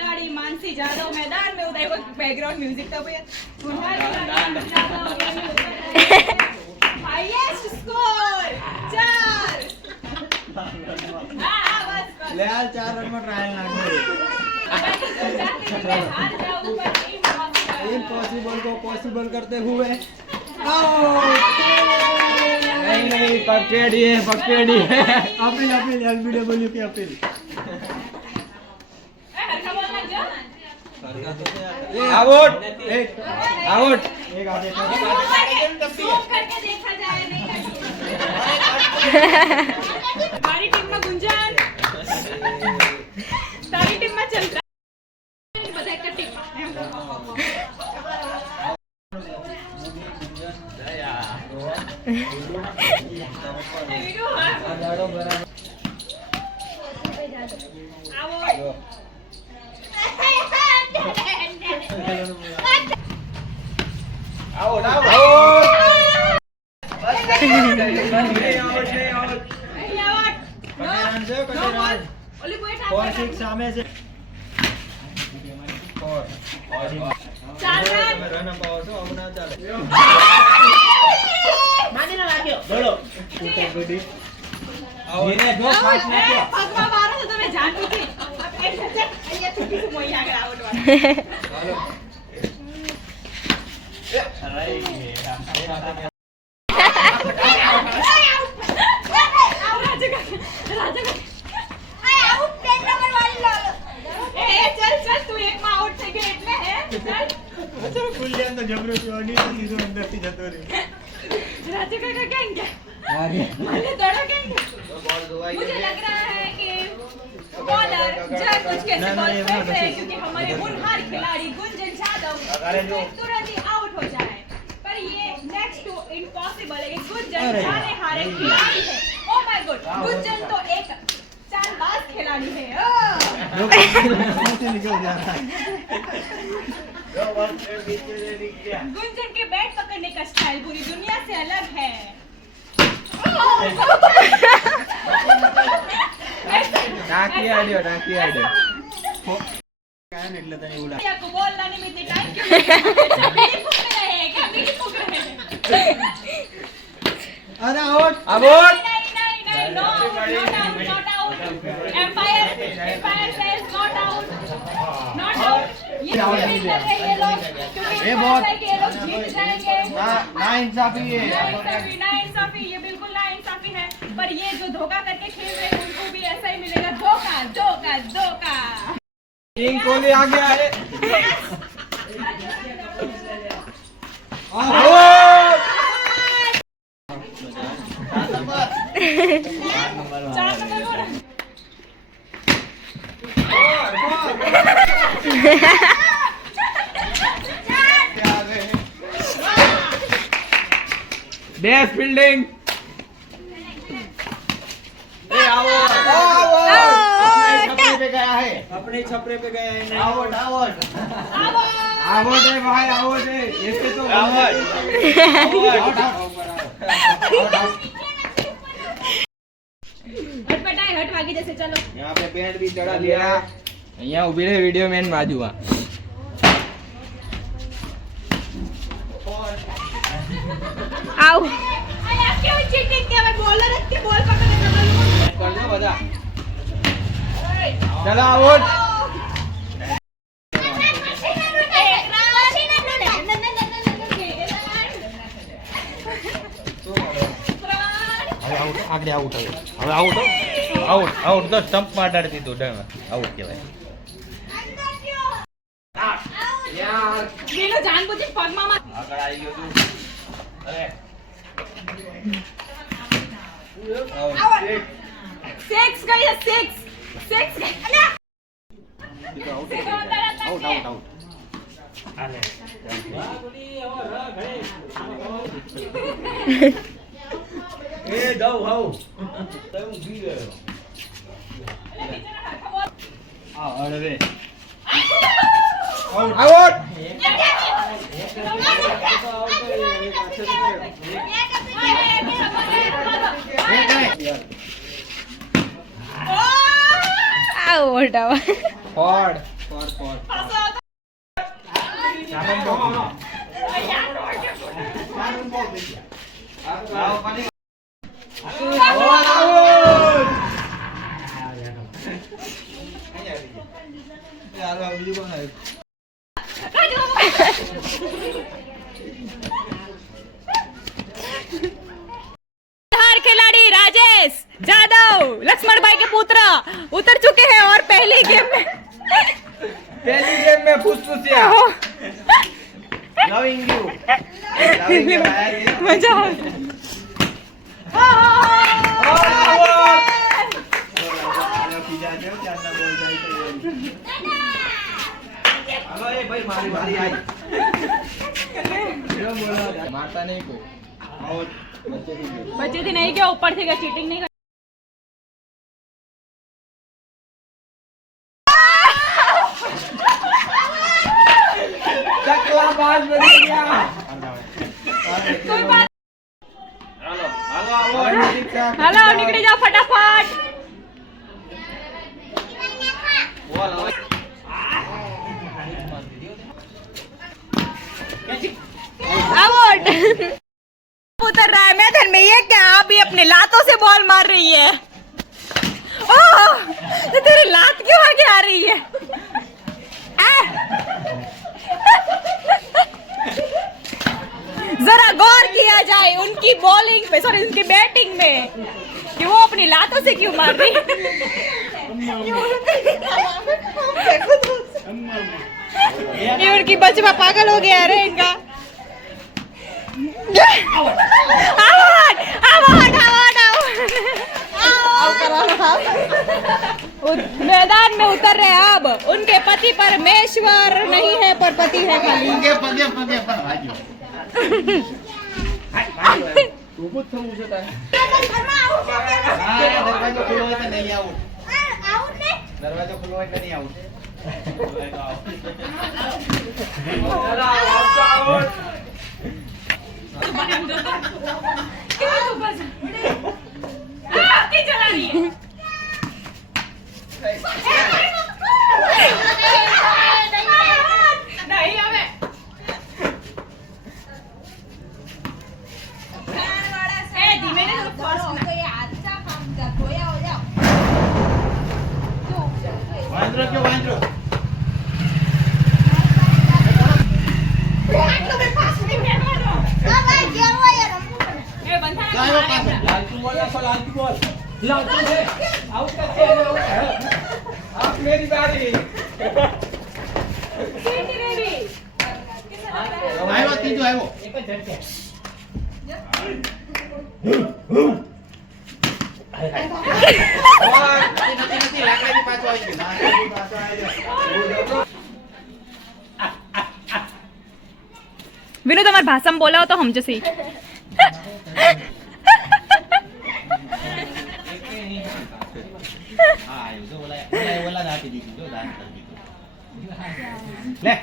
खिलाड़ी मानसी जादव मैदान में उतरे। बैकग्राउंड म्यूजिक था भैया। Highest score 4। ले यार 4 रन में ट्रायल ना इम्पॉसिबल को पॉसिबल करते हुए नहीं पकड़ी है अपील एलबीडब्ल्यू की अपील आउट एक आधे करके देखा जाए नहीं। हमारी टीम में गुंजन तारी टीम में चलता બધા એક ટીમ સામે છે 4 રન અપાવો છો આવું ના ચાલે માની ના લાગ્યો બોલો એને જો ફાસ્ટ નાખ્યો પગમાં મારો તો તમે જાણતી હતી એક સચે અહીંયા છૂટી છે મોઈ આગળ આઉટ વાળો હાલો ફૂલ્યાન તો જબરો ચોડી સીધો અંદર થી જતો રે राजा काका कहेंगे मुझे दौड़ा कहेंगे मुझे लग रहा है कि बॉलर जब कुछ कैसे बॉल फेंक रहे हैं क्योंकि हमारे होनहार खिलाड़ी गुंजन यादव तुरंत ही आउट हो जाए पर ये नेक्स्ट टू इम्पॉसिबल है कि गुंजन जाने हारे खिलाड़ी है ओ माय गॉड गुंजन तो एक चालबाज खिलाड़ी है निकल जा रहा है गुंजन के बैट पकड़ने का स्टाइल पूरी दुनिया से अलग है टाकी आडियो कान એટલે તને ઉડા को बॉल लाने में इतने टाइम क्यों लगा मेरी फुक रहे हैं क्या मेरी फुक रहे हैं अरे आउट नहीं not out empire says not out ये out नहीं नहीं कर रहे ये लोग क्योंकि ये बहुत- ये लोग जीत जाएंगे ना इंसाफी है नाइंसाफी ये बिल्कुल नाइंसाफी है पर ये जो धोखा करके खेल रहे हैं उनको भी ऐसा ही मिलेगा धोखा किंग कोहली आ गया है चार नंबर बोल बेस्ट फील्डिंग अपने छपरे पे गया है आउट है भाई आउट है ऐसे तो हट भागी जैसे चलो यहाँ पे पेंट भी चढ़ा दिया यहाँ उभी रहे वीडियो मैन बाजूમાં आओ अरे क्यों चीटिंग किया मैं बॉलर रख के बॉल पकड़ के कर दो बजा चलो आउट આગળ આઉટ હવે આઉટ તો સ્ટમ્પ માં અડાડી દીધું ડન આઉટ કહેવાય વીલો જાનબૂજી પગમાં આગળ આવી ગયો તું અરે सिक्स गई है सिक्स गई अल्लाह आउट એ દઉં હાઉ તમ ઉભી રહ્યો આ અરે આઉટ આઉટ ફોર્ડ खिलाड़ी राजेश जादव लक्ष्मण भाई के पुत्र उतर चुके हैं और पहली गेम में फुसफुसिया लविंग यू मजा मारता नहीं कोई बच्चे थी नहीं क्या ऊपर से क्या चीटिंग नहीं बाज बन गया कोई बात हेलो निकल जाओ फटाफट आउट उतर रहा है मैदान में ये क्या अभी अपने लातों से बॉल मार रही है ओह तो तेरी लात क्यों आगे आ रही है जरा गौर किया जाए उनकी बॉलिंग पे सॉरी उनकी बैटिंग में कि वो अपनी लातों से क्यों मार रही है ये उनकी बचवा पागल हो गया अरे इनका आउट आउट आउट मैदान में उतर रहे अब उनके पति परमेश्वर नहीं है पर पति है खाली उनके पगे पर भाग्यो ऊपर तो मुझे था दरवाजा खुला है तो नहीं आउट दरवाजा खुला है तो नहीं आउट चला रही है नहीं हमें धीमे ने वांद्रो क्यों वांद्रो लालचू बॉल लालचू से आउट करते हैं आप मेरी बारी आयो तीजो आयो एक જ ઝડકે નથી લાકડાની પાછો આવી ગયો લાકડાની પાછો આવી ગયો विनोद हमारे भाषा में बोला हो तो हम जो सीख हाँ, जो बोला दांत दीदी जो दांत कर दी